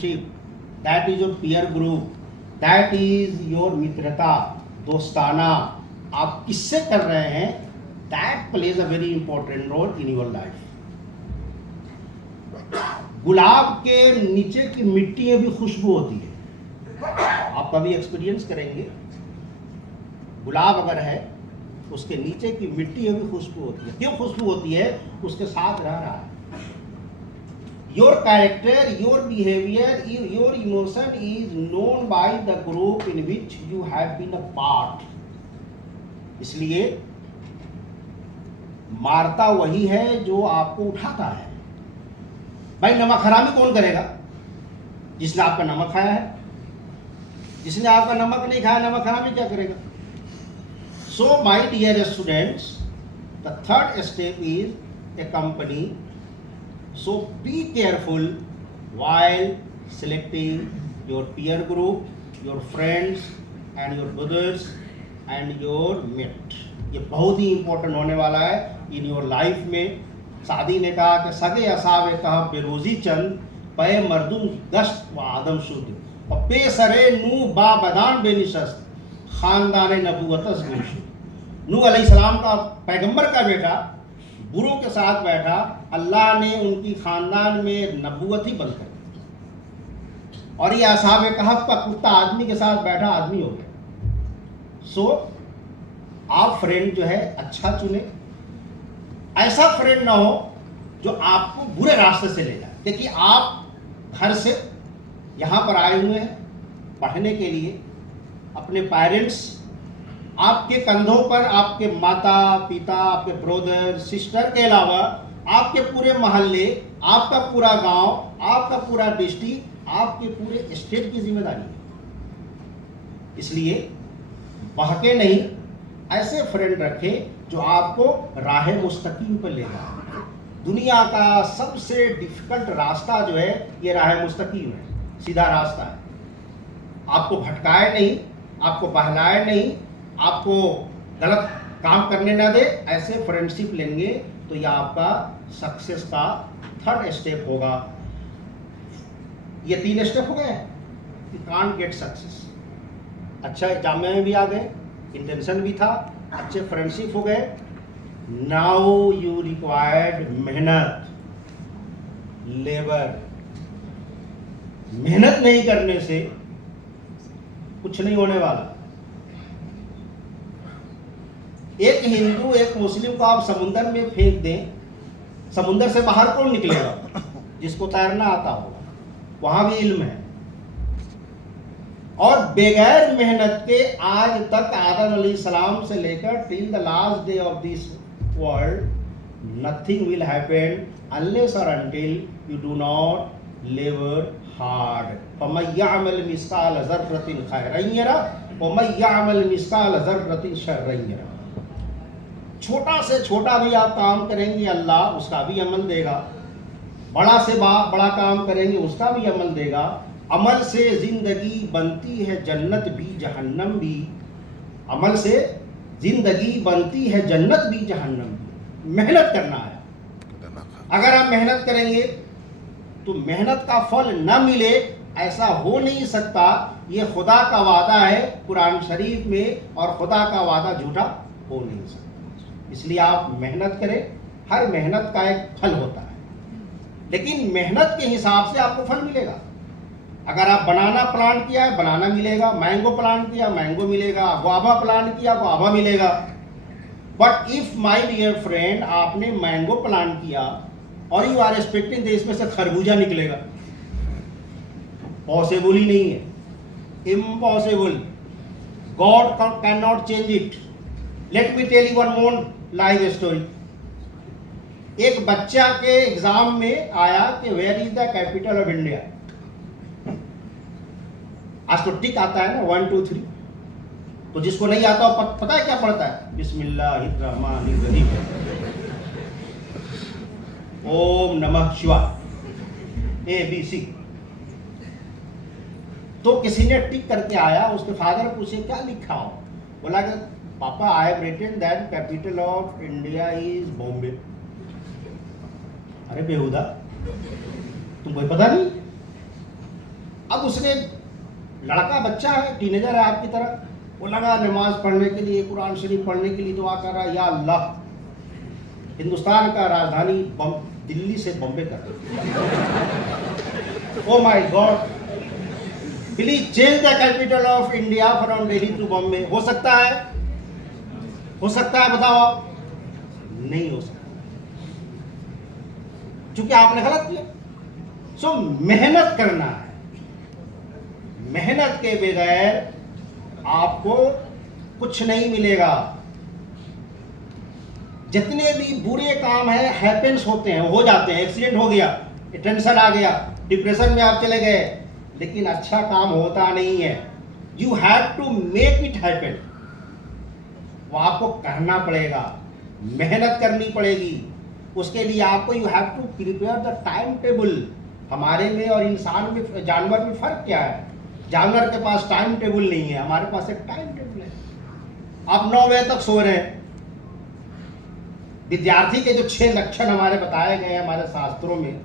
Friendship, that is your peer group, that is your मित्रता, दोस्ताना, आप किससे कर रहे हैं, that plays a very important role in your life. गुलाब के नीचे की मिट्टी में भी खुशबू होती है, आप कभी एक्सपीरियंस करेंगे। गुलाब अगर है उसके नीचे की मिट्टी में भी खुशबू होती है। क्यों खुशबू होती है? उसके साथ रह रहा है। Your character, your behaviour, your emotion is known by the group in which you have been a part. इसलिए मारता वही है जो आपको उठाता है। भाई नमक हरामी कौन करेगा? जिसने आपका नमक खाया है। जिसने आपका नमक नहीं खाया, नमक हरामी क्या करेगा? So my dear students, the third step is a company. So be careful while selecting your peer group, your friends and your brothers and your mate. ये बहुत ही इंपॉर्टेंट होने वाला है इन योर लाइफ में। सादी ने कहा कि सगे असावे कहा बेरोजी चंद पे मर्दुम गश्त व आदम शुद्ध और पे सरे नू बा बदान बेनिशस्त खानदान नबूवतस गुमशुद। नूह अलैहिस्सलाम का पैगंबर का बेटा बुरों के साथ बैठा, अल्लाह ने उनकी खानदान में नबूवत ही बंद कर दी। और ये असहाबे कहफ का कुत्ता आदमी के साथ बैठा आदमी हो गया। सो आप फ्रेंड जो है अच्छा चुने, ऐसा फ्रेंड ना हो जो आपको बुरे रास्ते से ले जाए। देखिए आप घर से यहाँ पर आए हुए हैं पढ़ने के लिए, अपने पेरेंट्स, आपके कंधों पर आपके माता पिता, आपके ब्रदर सिस्टर के अलावा आपके पूरे मोहल्ले, आपका पूरा गांव, आपका पूरा डिस्ट्रिक्ट, आपके पूरे स्टेट की जिम्मेदारी है। इसलिए बहके नहीं, ऐसे फ्रेंड रखें जो आपको राह मुस्तकीम पर ले जाए। दुनिया का सबसे डिफिकल्ट रास्ता जो है ये राह मुस्तकीम है, सीधा रास्ता है। आपको भटकाए नहीं, आपको बहलाए नहीं, आपको गलत काम करने ना दे, ऐसे फ्रेंडशिप लेंगे तो यह आपका सक्सेस का थर्ड स्टेप होगा। ये 3 स्टेप हो गए, यू कांट गेट सक्सेस। अच्छा एग्जाम में भी आ गए, इंटेंशन भी था, अच्छे फ्रेंडशिप हो गए। नाउ यू रिक्वायर्ड मेहनत, लेबर। मेहनत नहीं करने से कुछ नहीं होने वाला। एक हिंदू एक मुस्लिम को आप समुंदर में फेंक दें, समुंदर से बाहर कौन निकलेगा? जिसको तैरना आता होगा, वहां भी इल्म है। और बगैर मेहनत के आज तक आदम अलैहिस्सलाम से लेकर till the last day of this world nothing will happen unless और until you do not labour hard. फमन यअमल मिस्काल ज़र्रतिन खैरन यरा व मन यअमल मिस्काल ज़र्रतिन शर्रन यरा। छोटा से छोटा भी आप काम करेंगे, अल्लाह उसका भी अमल देगा। बड़ा से बड़ा काम करेंगे, उसका भी अमल देगा। अमल से जिंदगी बनती है जन्नत भी जहन्नम भी। अमल से जिंदगी बनती है जन्नत भी जहन्नम भी। मेहनत करना है। अगर आप मेहनत करेंगे तो मेहनत का फल न मिले, ऐसा हो नहीं सकता। ये खुदा का वादा है कुरान शरीफ में, और खुदा का वादा झूठा हो नहीं सकता। इसलिए आप मेहनत करें, हर मेहनत का एक फल होता है, लेकिन मेहनत के हिसाब से आपको फल मिलेगा। अगर आप बनाना प्लांट किया है, बनाना मिलेगा। मैंगो प्लांट किया, मैंगो मिलेगा। गुआवा प्लांट किया, गुआवा मिलेगा। But if my dear friend, आपने मैंगो प्लांट किया और यू आर एक्सपेक्टिंग इसमें से खरबूजा निकलेगा, पॉसिबल ही नहीं है, impossible. God can not change it. Let me tell you one more live story. एक बच्चा के एग्जाम में आया कि where is the capital of India. आज तो टिक आता है ना, 1 2 3। तो जिसको नहीं आता हो पता है क्या पढ़ता है? बिस्मिल्लाहिर्रहमानिर्रहीम, ओम नमः शिवाय, ABC। तो किसी ने टिक करके आया, उसके फादर पूछे क्या लिखा हो? बोला कि पापा I have written that capital of India is Bombay. अरे बेहुदा, तुमको पता नहीं? अब उसने, लड़का बच्चा है, टीनेजर है आपकी तरह, वो लगा नमाज पढ़ने के लिए, कुरान शरीफ पढ़ने के लिए दुआ कर रहा है, या अल्लाह हिंदुस्तान का राजधानी दिल्ली से बॉम्बे कर दो, oh my God, please change the capital of India from Delhi to Bombay. हो सकता है? हो सकता है? बताओ आप। नहीं हो सकता, क्योंकि आपने गलत किया। सो मेहनत करना है, मेहनत के बगैर आपको कुछ नहीं मिलेगा। जितने भी बुरे काम है हैपेंस होते हैं, हो जाते हैं, एक्सीडेंट हो गया, टेंशन आ गया, डिप्रेशन में आप चले गए, लेकिन अच्छा काम होता नहीं है। You have to make it happen, वो आपको करना पड़ेगा, मेहनत करनी पड़ेगी। उसके लिए आपको you have to prepare the time table. हमारे में और इंसान में, जानवर में फर्क क्या है? जानवर के पास टाइम टेबल नहीं है, हमारे पास एक टाइम टेबल है। आप 9 बजे तक सो रहे हैं। विद्यार्थी के जो 6 लक्षण हमारे बताए गए हैं हमारे शास्त्रों में,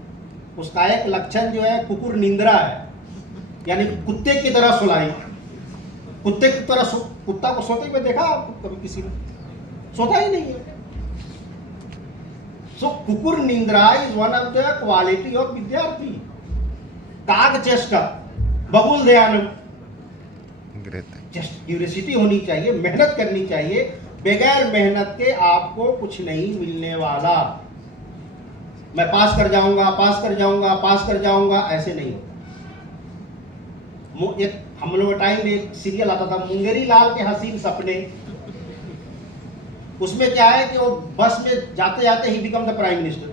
उसका एक लक्षण जो है कुकुर निंद्रा है, यानी कुत्ते की तरह सुलाई। कुत्ते की तरह कुत्ता को सोते हुए देखा आपको कभी किसी ने? सोता ही नहीं है। सो कुकुर निंद्रा is one of the quality of विद्यार्थी। काग चेष्टा, बबुल ध्यानम, जस्ट क्यूरियोसिटी होनी चाहिए, मेहनत करनी चाहिए। बगैर मेहनत के आपको कुछ नहीं मिलने वाला। मैं पास कर जाऊंगा, पास कर जाऊंगा, पास कर जाऊंगा, ऐसे नहीं होता। एक हम लोग टाइम में एक सीरियल आता था, मुंगेरी लाल के हसीन सपने। उसमें क्या है कि वो बस में जाते जाते he become the prime minister,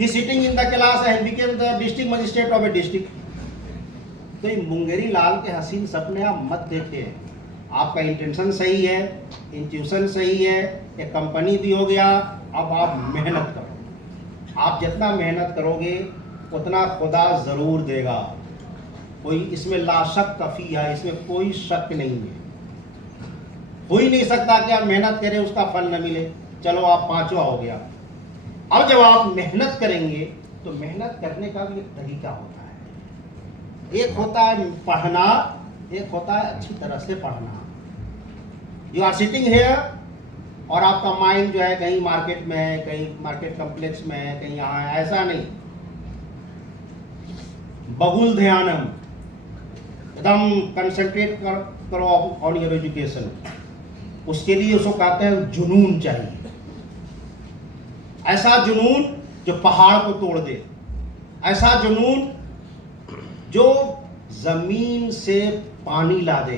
he sitting in the class and became the district magistrate of A district. तो ये मुंगेरी लाल के हसीन सपने आप मत देखिए। आपका इंटेंशन सही है, इंट्यूशन सही है, एक कंपनी भी हो गया। अब आप मेहनत करो, आप जितना मेहनत करोगे उतना खुदा जरूर देगा। कोई इसमें ला शक कफी है, इसमें कोई शक नहीं है। हो ही नहीं सकता कि आप मेहनत करें उसका फल न मिले। चलो आप 5वां हो गया। अब जब आप मेहनत करेंगे तो मेहनत करने का भी एक तरीका होता है। एक होता है पढ़ना, एक होता है अच्छी तरह से पढ़ना। यू आर सिटिंग हेयर और आपका माइंड जो है कहीं मार्केट में है, कहीं मार्केट कॉम्प्लेक्स में है, कहीं यहाँ है, ऐसा नहीं। बहुल ध्यानम, एकदम कंसंट्रेट करो ऑन योर एजुकेशन। उसके लिए उसको कहते हैं जुनून चाहिए, ऐसा जुनून जो पहाड़ को तोड़ दे, ऐसा जुनून जो जमीन से पानी ला दे।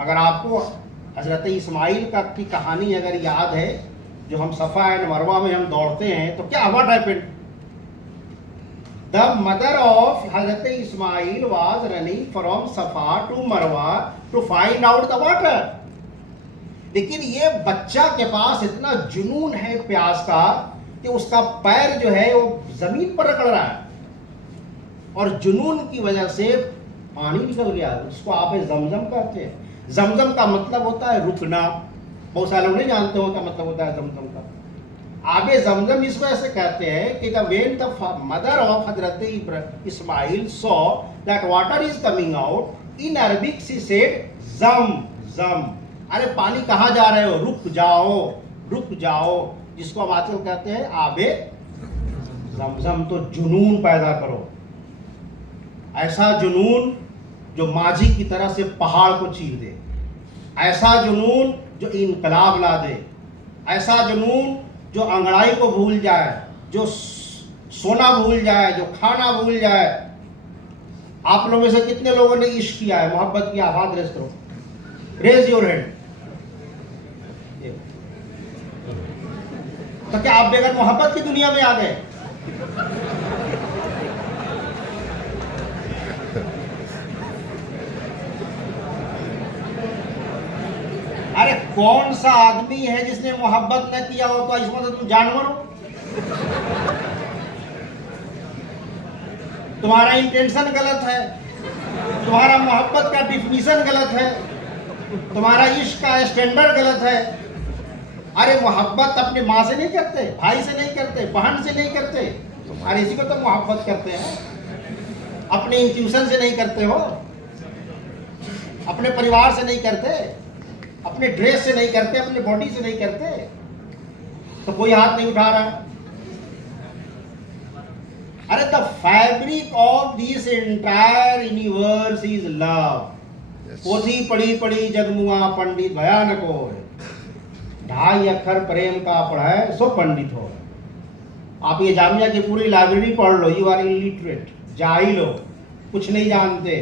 अगर आपको हजरत इस्माइल की कहानी अगर याद है, जो हम सफ़ा एंड मरवा में हम दौड़ते हैं, तो क्या what happened? The mother of Hazrat Ismail was running from Safa to Marwa to find out the water. लेकिन ये बच्चा के पास इतना जुनून है प्यास का कि उसका पैर जो है वो जमीन पर रगड़ रहा है, और जुनून की वजह से पानी निकल गया। उसको आप जमजम कहते हैं। जमजम का मतलब होता है रुकना। बहुत सारे लोग नहीं जानते हो क्या मतलब होता है जमजम का। आबे जमजम इसको ऐसे कहते हैं कि when the mother of Hazrat Ismail saw that water is coming out, in Arabic she said zam zam। अरे पानी कहाँ जा रहे हो? रुक जाओ, रुक जाओ। जिसको हम आजकल कहते हैं आबे जमजम। तो जुनून पैदा करो, ऐसा जुनून जो माझी की तरह से पहाड़ को चीर दे, ऐसा जुनून जो इनकलाब ला दे, ऐसा जुनून जो अंगड़ाई को भूल जाए, जो सोना भूल जाए, जो खाना भूल जाए। आप लोगों में से कितने लोगों ने इश्क किया है, मोहब्बत किया? हाथ रेज करो, रेज योर हैंड। तो क्या आप बेगैर मोहब्बत की दुनिया में आ गए? अरे कौन सा आदमी है जिसने मोहब्बत न किया हो? तो इसमें तो तुम जानवर हो। तुम्हारा इंटेंशन गलत है, तुम्हारा मोहब्बत का डिफिनीशन गलत है, तुम्हारा इश्क का स्टैंडर्ड गलत है। अरे मोहब्बत अपने माँ से नहीं करते, भाई से नहीं करते, बहन से नहीं करते। अरे इसी को तो मोहब्बत करते हैं। अपने इंट्यूशन से नहीं करते हो, अपने परिवार से नहीं करते, अपने ड्रेस से नहीं करते, अपने बॉडी से नहीं करते, तो कोई हाथ नहीं उठा रहा है। अरे the fabric of this entire universe is love. पोथी पढ़ी पढ़ी जगमुआ पंडित भयानक हो, 2.5 अक्षर प्रेम का पढ़ाए सो पंडित हो। आप ये जामिया की पूरी लाइब्रेरी पढ़ लो, यू आर इलिटरेट, जाहिल हो, कुछ नहीं जानते,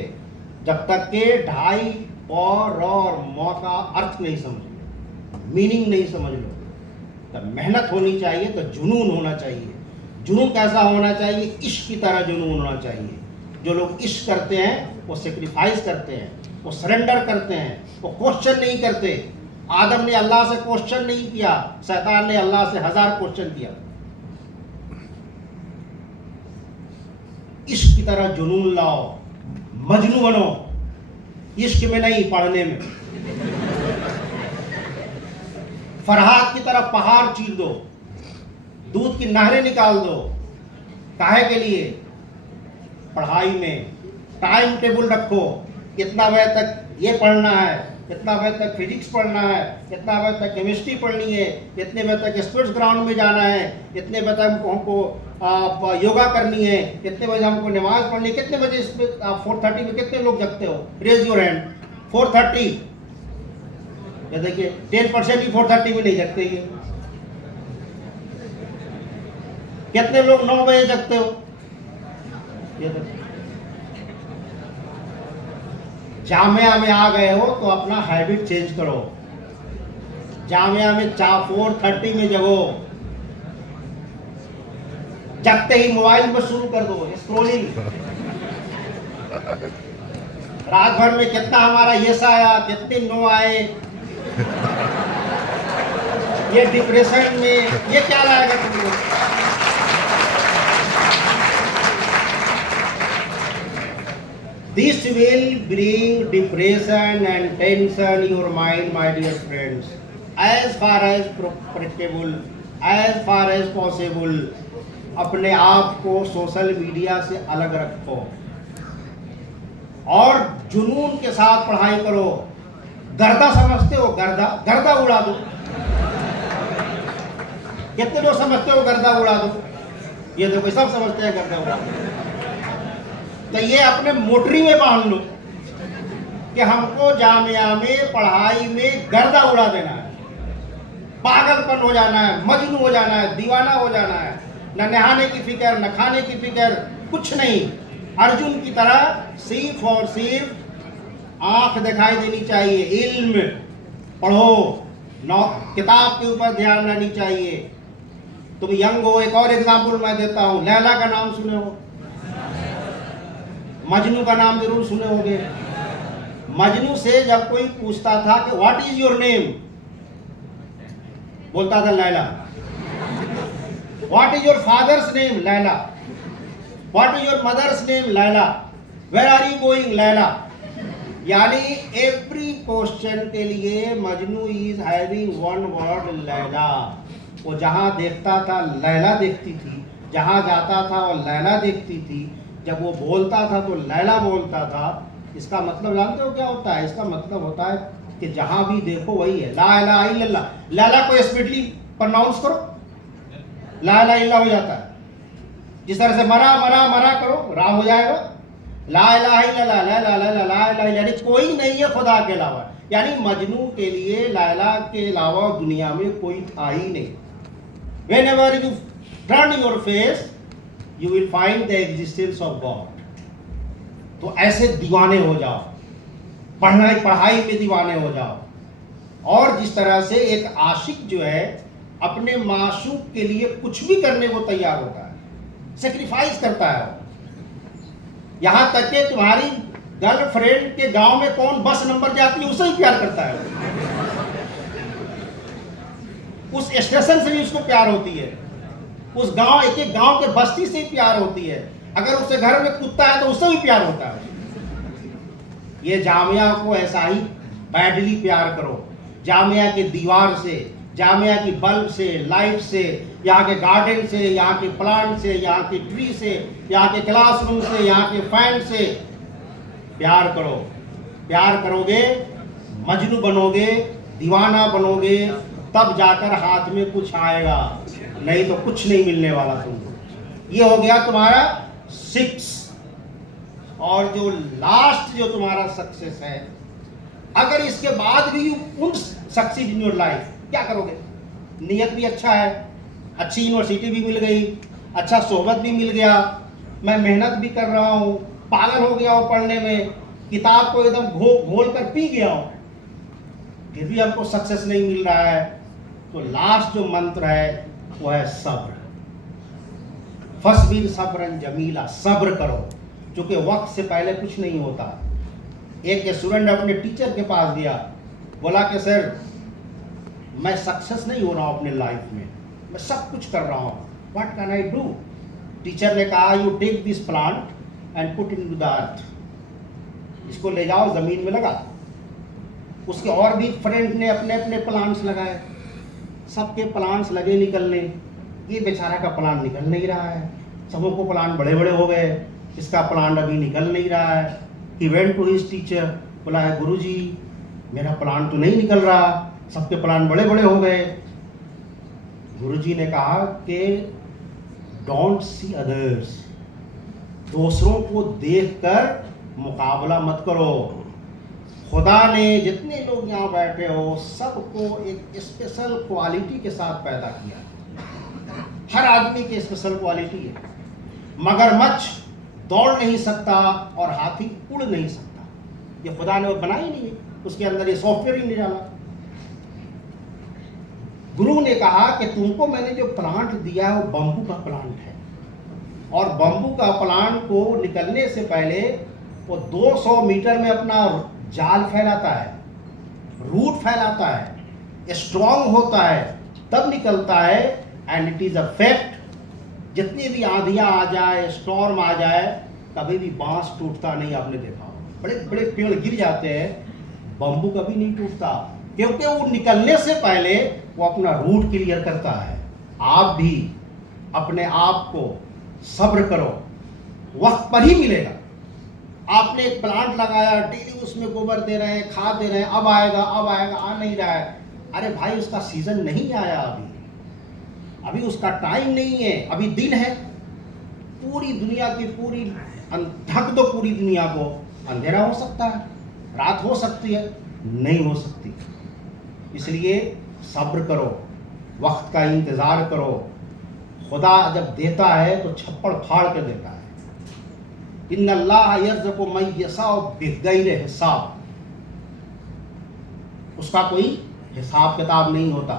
जब तक के 2.5 और मौ का अर्थ नहीं समझ लो, मीनिंग नहीं समझ लो। तो मेहनत होनी चाहिए, तो जुनून होना चाहिए। जुनून कैसा होना चाहिए? इश्क की तरह जुनून होना चाहिए। जो लोग इश्क करते हैं वो सेक्रीफाइस करते हैं, वो सरेंडर करते हैं, वो क्वेश्चन नहीं करते। आदम ने अल्लाह से क्वेश्चन नहीं किया, शैतान ने अल्लाह से 1000 क्वेश्चन किया। इश्क की तरह जुनून लाओ, मजनू बनो, इश्क में नहीं, पढ़ने में। फरहाद की तरह पहाड़ चीर दो, दूध की नहरें निकाल दो। काहे के लिए? पढ़ाई में टाइम टेबल रखो, इतना बजे तक ये पढ़ना है, इतना बजे तक फिजिक्स पढ़ना है, इतना बजे तक केमिस्ट्री पढ़नी है, इतने बजे तक स्पोर्ट्स ग्राउंड में जाना है, इतने बजे तक हमको योगा करनी है, इतने बजे हमको नमाज पढ़नी है। कितने बजे इसमें 4:30 में कितने लोग जगते हो? Raise your hand. 4:30। ये देखिए 10% भी 4:30 में नहीं जगते। ये कितने लोग 9 बजे जगते हो? ये देखिए, जामिया में आ गए हो तो अपना हैबिट चेंज करो। जामिया में 4:30 में जगो, जगते ही मोबाइल में शुरू कर दो स्क्रॉलिंग। रात भर में कितना हमारा यस आया, कितने नो आए, ये डिप्रेशन में ये क्या लाएगा तुमको? This will bring depression and tension in your mind, my dear friends. As far as practicable, as far as possible, अपने आप को सोशल मीडिया से अलग रखो और जुनून के साथ पढ़ाई करो। गर्दा समझते हो? गर्दा, गर्दा उड़ा दो। कितने लोग समझते हो गर्दा उड़ा दो? ये देखो सब समझते हैं गर्दा उड़ा दो। तो ये अपने मोटरी में बांध लो कि हमको जामिया में पढ़ाई में गर्दा उड़ा देना है, पागलपन हो जाना है, मजनू हो जाना है, दीवाना हो जाना है। न नहाने की फिक्र, न खाने की फिक्र, कुछ नहीं। अर्जुन की तरह सिर्फ और सिर्फ आंख दिखाई देनी चाहिए। इल्म पढ़ो, किताब के ऊपर ध्यान रहनी चाहिए। तुम यंग हो, एक और एग्जाम्पल मैं देता हूं। लैला का नाम सुने हो? मजनू का नाम जरूर सुने होंगे। मजनू से जब कोई पूछता था कि व्हाट इज योर नेम, बोलता था Laila. What is your father's name? Laila. What is your mother's name? Laila. Where are you going? Laila. यानी एवरी क्वेश्चन के लिए Majnu is having one word, Laila. वो जहां देखता था लैला देखती थी, जहां जाता था वो लैला देखती थी, जब वो बोलता था तो लैला बोलता था। इसका मतलब जानते हो क्या होता है? इसका मतलब होता है कि जहां भी देखो वही है, ला इलाहा इल्लल्लाह। लैला को स्पीडली प्रोनाउंस करो, ला इलाहा इल्लल्लाह हो जाता है। जिस तरह से मरा मरा मरा करो, रा हो जाएगा। ला इलाहा इल्लल्लाह, ला इलाहा इल्लल्लाह, ला इलाहा, यानी कोई नहीं है खुदा के अलावा। यानी मजनू के लिए लैला के अलावा दुनिया में कोई था ही नहीं। Whenever you turn your face, you will find the existence of God. तो ऐसे दीवाने हो जाओ, पढ़ाई में दीवाने हो जाओ। और जिस तरह से एक आशिक जो है अपने माशूक के लिए कुछ भी करने को तैयार होता है, सेक्रीफाइस करता है। यहां तक कि तुम्हारी गर्लफ्रेंड के गांव में कौन बस नंबर जाती है, उसे ही प्यार करता है। उस स्टेशन से भी उसको प्यार होती है, उस गांव, एक एक गांव के बस्ती से प्यार होती है। अगर उसके घर में कुत्ता है तो उससे भी प्यार होता है। ये जामिया को ऐसा ही बैडली प्यार करो। जामिया के दीवार से, जामिया की बल्ब से, लाइट से, यहाँ के गार्डन से, यहाँ के प्लांट से, यहाँ के ट्री से, यहाँ के क्लासरूम से, यहाँ के फैन से प्यार करो। प्यार करोगे, मजनू बनोगे, दीवाना बनोगे, तब जाकर हाथ में कुछ आएगा, नहीं तो कुछ नहीं मिलने वाला तुमको। ये हो गया तुम्हारा 6। और जो लास्ट जो तुम्हारा सक्सेस है, अगर इसके बाद भी you succeed in your life, क्या करोगे? नियत भी अच्छा है, अच्छी यूनिवर्सिटी भी मिल गई, अच्छा सोहबत भी मिल गया, मैं मेहनत भी कर रहा हूँ, पागल हो गया हूँ पढ़ने में, किताब को एकदम घोल कर पी गया हूँ, फिर भी हमको सक्सेस नहीं मिल रहा है। तो लास्ट जो मंत्र है वो है सब्र। फस्बिर सब्रन जमीला, सब्र करो, क्योंकि वक्त से पहले कुछ नहीं होता। एक स्टूडेंट अपने टीचर के पास गया, बोला कि सर मैं सक्सेस नहीं हो रहा हूँ अपने लाइफ में, मैं सब कुछ कर रहा हूँ, what can I do? Teacher ने कहा you take this plant and put in to the earth, इसको ले जाओ ज़मीन में लगा। उसके और भी फ्रेंड ने अपने अपने प्लांट्स लगाए, सबके प्लांट्स लगे निकलने, ये बेचारा का प्लांट निकल नहीं रहा है। सबों को प्लांट बड़े बड़े हो गए, इसका प्लांट अभी निकल नहीं रहा है। He went to his teacher, बोला है गुरुजी मेरा प्लांट तो नहीं निकल रहा, सबके प्लांट बड़े बड़े हो गए। गुरुजी ने कहा कि डोंट सी अदर्स, दूसरों को देखकर मुकाबला मत करो। खुदा ने जितने लोग यहाँ बैठे हो सबको एक स्पेशल क्वालिटी के साथ पैदा किया। हर आदमी की स्पेशल क्वालिटी है। मगरमच्छ दौड़ नहीं सकता और हाथी उड़ नहीं सकता, ये खुदा ने बनाया ही नहीं है, उसके अंदर ये सॉफ्टवेयर ही नहीं डाला। गुरु ने कहा कि तुमको मैंने जो प्लांट दिया है वो बम्बू का प्लांट है, और बम्बू का प्लांट को निकलने से पहले वो 200 मीटर में अपना जाल फैलाता है, रूट फैलाता है, स्ट्रॉन्ग होता है, तब निकलता है। And it is a fact, जितनी भी आंधियां आ जाए, स्टॉर्म आ जाए, कभी भी बांस टूटता नहीं। आपने देखा हो बड़े बड़े पेड़ गिर जाते हैं, बम्बू कभी नहीं टूटता, क्योंकि वो निकलने से पहले वो अपना रूट क्लियर करता है। आप भी अपने आप को सब्र करो, वक्त पर ही मिलेगा। आपने एक प्लांट लगाया, डेली उसमें गोबर दे रहे हैं, खाद दे रहे हैं, अब आएगा अब आएगा, आ नहीं रहा है। अरे भाई उसका सीजन नहीं आया, अभी उसका टाइम नहीं है, अभी दिन है। पूरी दुनिया की पूरी ढक दो पूरी दुनिया को, अंधेरा हो सकता है, रात हो सकती है, नहीं हो सकती। इसलिए सब्र करो, वक्त का इंतज़ार करो। खुदा जब देता है तो छप्पड़ फाड़ के देता है। इन्नल्लाह यर्ज़ुक़ु मन यशाअ बिग़ैरि हिसाब, उसका कोई हिसाब किताब नहीं होता।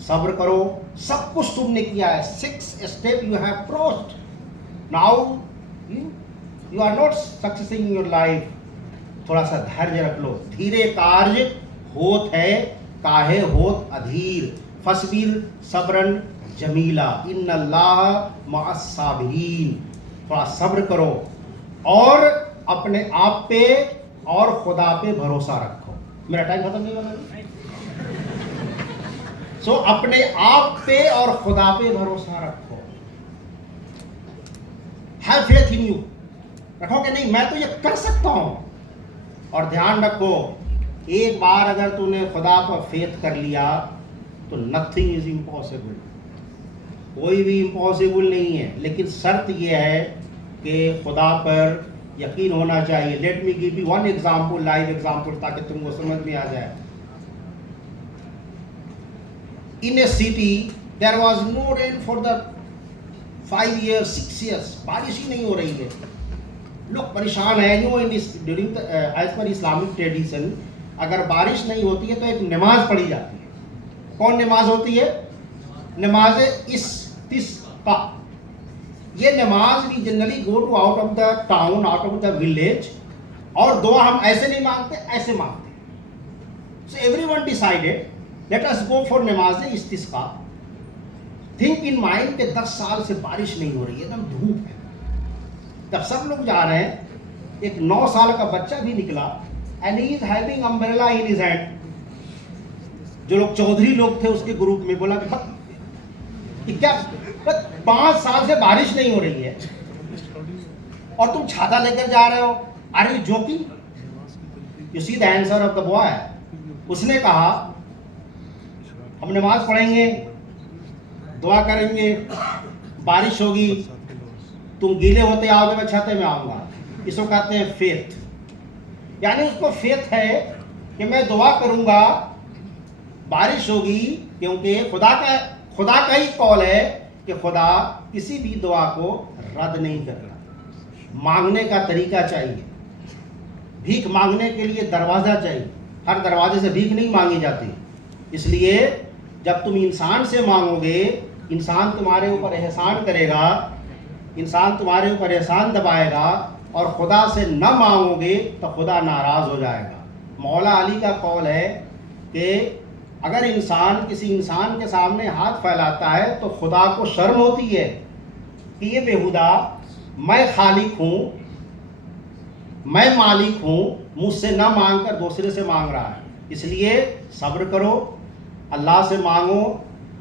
सब्र करो, सब कुछ तुमने किया है। 6 step you have crossed, now you are not succeeding in your life. थोड़ा सा धैर्य रख लो। धीरे कार्य होत है, काहे होत अधीर। फस्बिर सब्रन जमीला, इन्नल्लाह मअस साबिरीन। थोड़ा सब्र करो और अपने आप पे और खुदा पे भरोसा रखो। मेरा टाइम खत्म नहीं होना। सो अपने आप पे और खुदा पे भरोसा रखो। हैव फेथ इन यू, रखो कि नहीं मैं तो ये कर सकता हूं। और ध्यान रखो, एक बार अगर तूने खुदा पर फेथ कर लिया तो नथिंग इज इम्पॉसिबल, कोई भी इम्पॉसिबल नहीं है। लेकिन शर्त यह है कि खुदा पर यकीन होना चाहिए। Let me give you one example, live example, ताकि तुमको समझ में आ जाए। In a city there was no rain for the 5 years 6 years, बारिश ही नहीं हो रही है, लोग परेशान है। No in this during as per Islamic tradition, अगर बारिश नहीं होती है तो एक नमाज पढ़ी जाती है। कौन नमाज होती है? नमाज इस्तिस्का। ये नमाज भी generally go to out of the town, out of the village, और दुआ हम ऐसे नहीं मांगते, ऐसे मांगते। So everyone decided let us go for नमाज इस्तिस्का। थिंक इन माइंड के 10 साल से बारिश नहीं हो रही है, एकदम धूप है। तब सब लोग जा रहे हैं, एक 9 साल का बच्चा भी निकला, and he is having umbrella in his hand. जो लोग चौधरी लोग थे उसके ग्रुप में, बोला कि क्या 5 साल से बारिश नहीं हो रही है और तुम छाता लेकर जा रहे हो, are you joking? You see the answer of the boy. उसने कहा हम नमाज पढ़ेंगे, दुआ करेंगे, बारिश होगी, तुम गीले होते आओगे, मैं छाते में आऊंगा। इसको कहते हैं फेथ। यानी उसको फेथ है कि मैं दुआ करूंगा, बारिश होगी, क्योंकि खुदा का ही कॉल है कि खुदा किसी भी दुआ को रद्द नहीं करता। मांगने का तरीका चाहिए, भीख मांगने के लिए दरवाज़ा चाहिए, हर दरवाजे से भीख नहीं मांगी जाती। इसलिए जब तुम इंसान से मांगोगे, इंसान तुम्हारे ऊपर एहसान करेगा, इंसान तुम्हारे ऊपर एहसान दबाएगा, और खुदा से न मांगोगे तो खुदा नाराज़ हो जाएगा। मौला अली का कौल है कि अगर इंसान किसी इंसान के सामने हाथ फैलाता है तो खुदा को शर्म होती है कि ये बेहुदा, मैं खालिक हूँ, मैं मालिक हूँ, मुझसे न मांग कर दूसरे से मांग रहा है। इसलिए सब्र करो, अल्लाह से मांगो,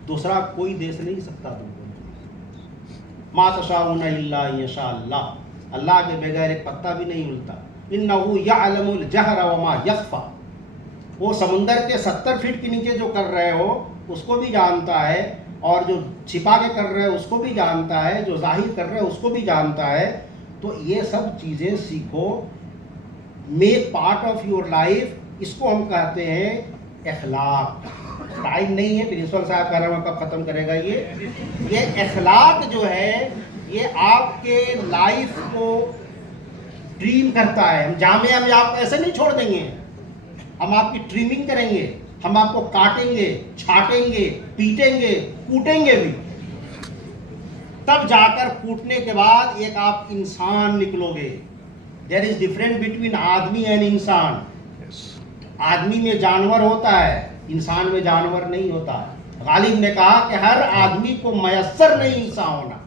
दूसरा कोई दे नहीं सकता तुमको। मा तशाऊना इल्ला यशा अल्लाह, अल्लाह के बगैर एक पत्ता भी नहीं हिलता। इन्नहु यअलमुल जहरा व मा यख्फा, वो समुंदर के 70 फीट के नीचे जो कर रहे हो उसको भी जानता है, और जो छिपा के कर रहे हो उसको भी जानता है, जो जाहिर कर रहे हो उसको भी जानता है। तो ये सब चीज़ें सीखो, make part of your life. इसको हम कहते हैं अखलाक। टाइम नहीं है, प्रिंसिपल साहब कह रहे हैं कब ख़त्म करेगा ये अखलाक जो है ये आपके लाइफ को ट्रिम करता है। हम जामिया में आप ऐसे नहीं छोड़ देंगे, हम आपकी ट्रिमिंग करेंगे, हम आपको काटेंगे, छाटेंगे, पीटेंगे, कूटेंगे भी, तब जाकर कूटने के बाद एक आप इंसान निकलोगे। देयर इज डिफरेंस बिटवीन आदमी एंड इंसान। आदमी में जानवर होता है, इंसान में जानवर नहीं होता। गालिब ने कहा कि हर आदमी को मयस्सर नहीं इंसान होना।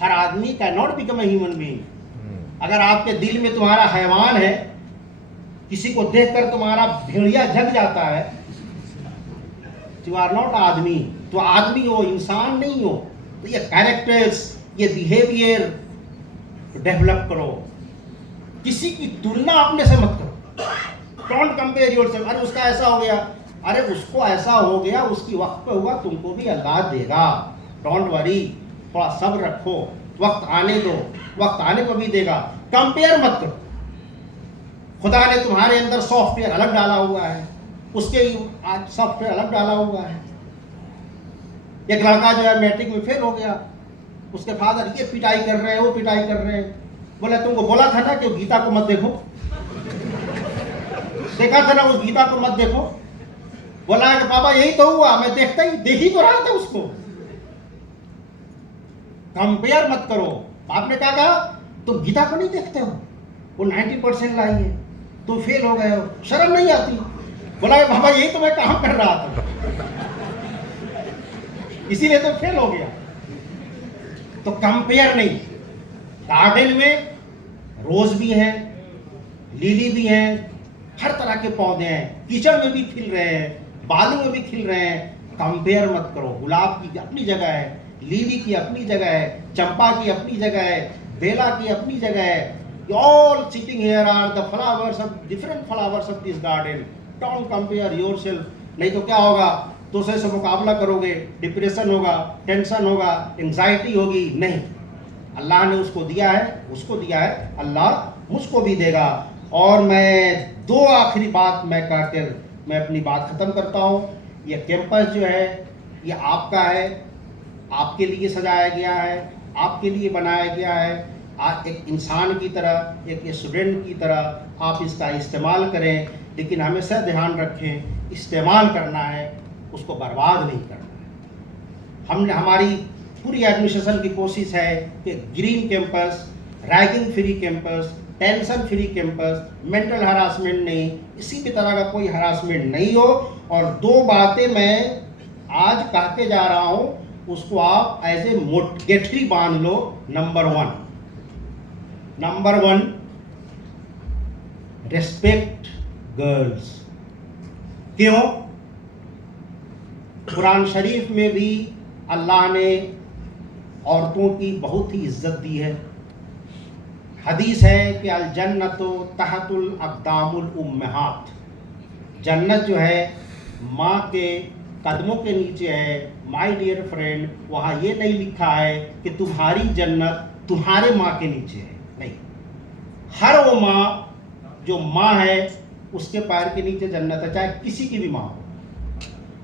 हर आदमी का not become a human being. अगर आपके दिल में तुम्हारा हैवान है, किसी को देखकर तुम्हारा भेड़िया जग जाता है, यू आर नॉट आदमी। तो आदमी हो, इंसान नहीं हो। तो ये कैरेक्टर्स, ये बिहेवियर डेवलप करो। किसी की तुलना अपने से मत करो। Don't compare yourself. अरे उसका ऐसा हो गया, अरे उसको ऐसा हो गया, उसकी वक्त पे हुआ, तुमको भी अल्लाह देगा। डोंट वरी, थोड़ा सब्र रखो, वक्त आने दो, वक्त आने को भी देगा। कंपेयर मत करो। खुदा ने तुम्हारे अंदर सॉफ्टवेयर अलग डाला हुआ है, उसके सॉफ्टवेयर अलग डाला हुआ है। एक लड़का जो है मैट्रिक में फेल हो गया, उसके फादर ये पिटाई कर रहे हैं, वो पिटाई कर रहे हैं। बोला तुमको बोला था ना कि गीता को मत देखो, देखा था ना उस गीता को मत देखो। बोला है कि पापा यही तो हुआ, मैं देख ही तो रहा था उसको। कंपेयर मत करो। बाप ने क्या कहा, तुम गीता को नहीं देखते हो, वो 90% लाई है, तुम फेल हो गए हो, शर्म नहीं आती? बोला है बाबा यही तो मैं काम कर रहा था, इसीलिए तो फेल हो गया। तो कंपेयर नहीं। गार्डन में रोज भी है, लिली भी है, हर तरह के पौधे हैं, किचन में भी खिल रहे हैं, बालू में भी खिल रहे हैं। कंपेयर मत करो। गुलाब की अपनी जगह है, लिली की अपनी जगह है, चंपा की अपनी जगह है, बेला की अपनी जगह है। All sitting here are the flowers of different flowers of this garden. Don't compare yourself. नहीं तो क्या होगा, दूसरे से मुकाबला करोगे, डिप्रेशन होगा, टेंशन होगा, एंजाइटी होगी। नहीं, अल्लाह ने उसको दिया है, उसको दिया है, अल्लाह मुझको भी देगा। और मैं दो आखिरी बात मैं कहकर मैं अपनी बात ख़त्म करता हूँ। ये कैंपस जो है ये आपका है, आपके लिए सजाया गया है, आपके लिए बनाया गया है। एक इंसान की तरह, एक स्टूडेंट की तरह आप इसका इस्तेमाल करें, लेकिन हमेशा ध्यान रखें, इस्तेमाल करना है, उसको बर्बाद नहीं करना है। हमारी पूरी एडमिनिस्ट्रेशन की कोशिश है कि green campus, ragging free campus, tension free campus, mental harassment नहीं, किसी भी तरह का कोई हरासमेंट नहीं हो। और दो बातें मैं आज कह के जा रहा हूँ, उसको आप एज ए मोटिवेटरी बांध लो। Number one, respect girls. क्यों? कुरान शरीफ में भी अल्लाह ने औरतों की बहुत ही इज्जत दी है। हदीस है कि अल जन्नतो तहतुल अक़दामुल उम्महात, जन्नत जो है माँ के कदमों के नीचे है। माय डियर फ्रेंड, वहाँ ये नहीं लिखा है कि तुम्हारी जन्नत तुम्हारे माँ के नीचे है, नहीं। हर वो माँ जो माँ है उसके पैर के नीचे जन्नत है, चाहे किसी की भी माँ हो।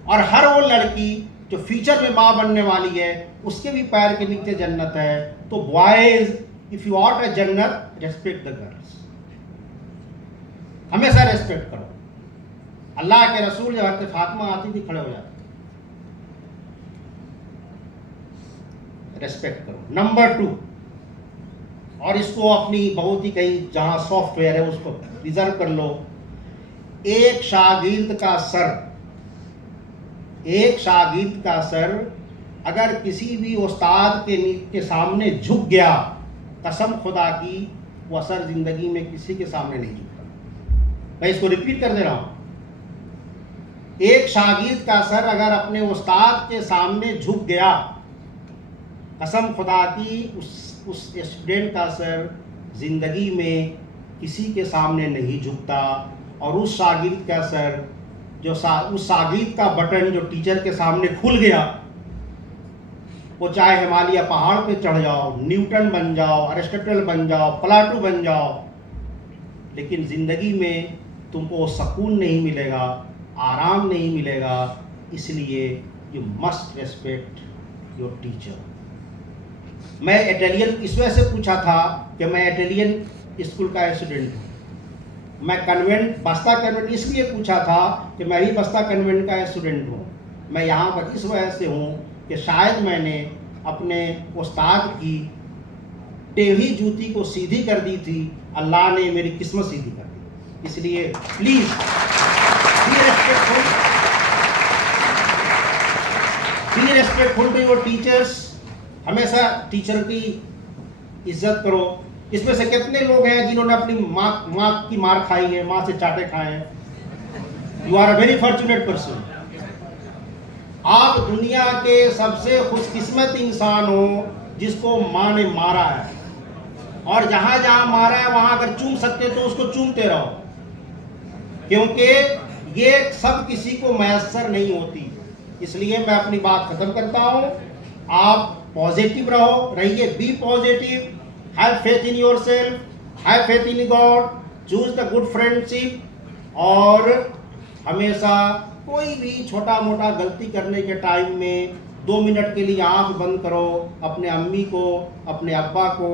और हर वो लड़की जो फ्यूचर में माँ बनने वाली है उसके भी पैर के नीचे जन्नत है। तो boys, if you want a जन्नत, रेस्पेक्ट द गर्ल्स, हमेशा रेस्पेक्ट करो। अल्लाह के रसूल जब हज़रत फातिमा आती थी, खड़े हो जाते, रेस्पेक्ट करो। नंबर 2, और इसको अपनी बहुत ही कहीं जहां सॉफ्टवेयर है उसको रिजर्व कर लो। एक शागिर्द का सर अगर किसी भी उस्ताद के सामने झुक गया, कसम खुदा की वो असर जिंदगी में किसी के सामने नहीं झुकता। मैं इसको रिपीट कर दे रहा हूं। एक शागिर्द का सर अगर अपने उस्ताद के सामने झुक गया, कसम खुदा की उस स्टूडेंट का सर जिंदगी में किसी के सामने नहीं झुकता। और उस शागिर्द का सर उस शागिर्द का बटन जो टीचर के सामने खुल गया, वो चाहे हिमालय पहाड़ पे चढ़ जाओ, न्यूटन बन जाओ, अरिस्टोटल बन जाओ, प्लाटो बन जाओ, लेकिन ज़िंदगी में तुमको सुकून नहीं मिलेगा, आराम नहीं मिलेगा। इसलिए you must respect your teacher. मैं इटालियन इस वजह से पूछा था कि मैं इटालियन स्कूल का स्टूडेंट हूँ। मैं बस्ता कन्वेंट इसलिए पूछा था कि मैं भी बस्ता कन्वेंट का स्टूडेंट हूँ। मैं यहाँ पर इस वजह से हूँ कि शायद मैंने अपने उस्ताद की टेढ़ी जूती को सीधी कर दी थी, अल्लाह ने मेरी किस्मत सीधी कर दी। इसलिए please be respectful to your teachers. हमेशा टीचर की इज्जत करो। इसमें से कितने लोग हैं जिन्होंने अपनी माँ की मार खाई है, माँ से चाटे खाए हैं? You are a very fortunate person. आप दुनिया के सबसे खुशकिस्मत इंसान हो जिसको माँ ने मारा है, और जहाँ जहाँ मारा है वहाँ अगर चूम सकते तो उसको चूमते रहो, क्योंकि ये सब किसी को मैसर नहीं होती। इसलिए मैं अपनी बात खत्म करता हूँ। आप पॉजिटिव रहिए, be positive, have faith in yourself, have faith in God, choose the good friendship. और हमेशा कोई भी छोटा मोटा गलती करने के टाइम में 2 मिनट के लिए आंख बंद करो, अपने अम्मी को, अपने अब्बा को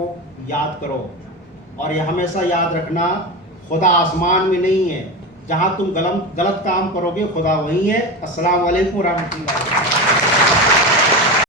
याद करो। और ये हमेशा याद रखना, खुदा आसमान में नहीं है, जहाँ तुम गलत काम करोगे खुदा वहीं है। अस्सलाम वालेकुम रहमतुल्लाह।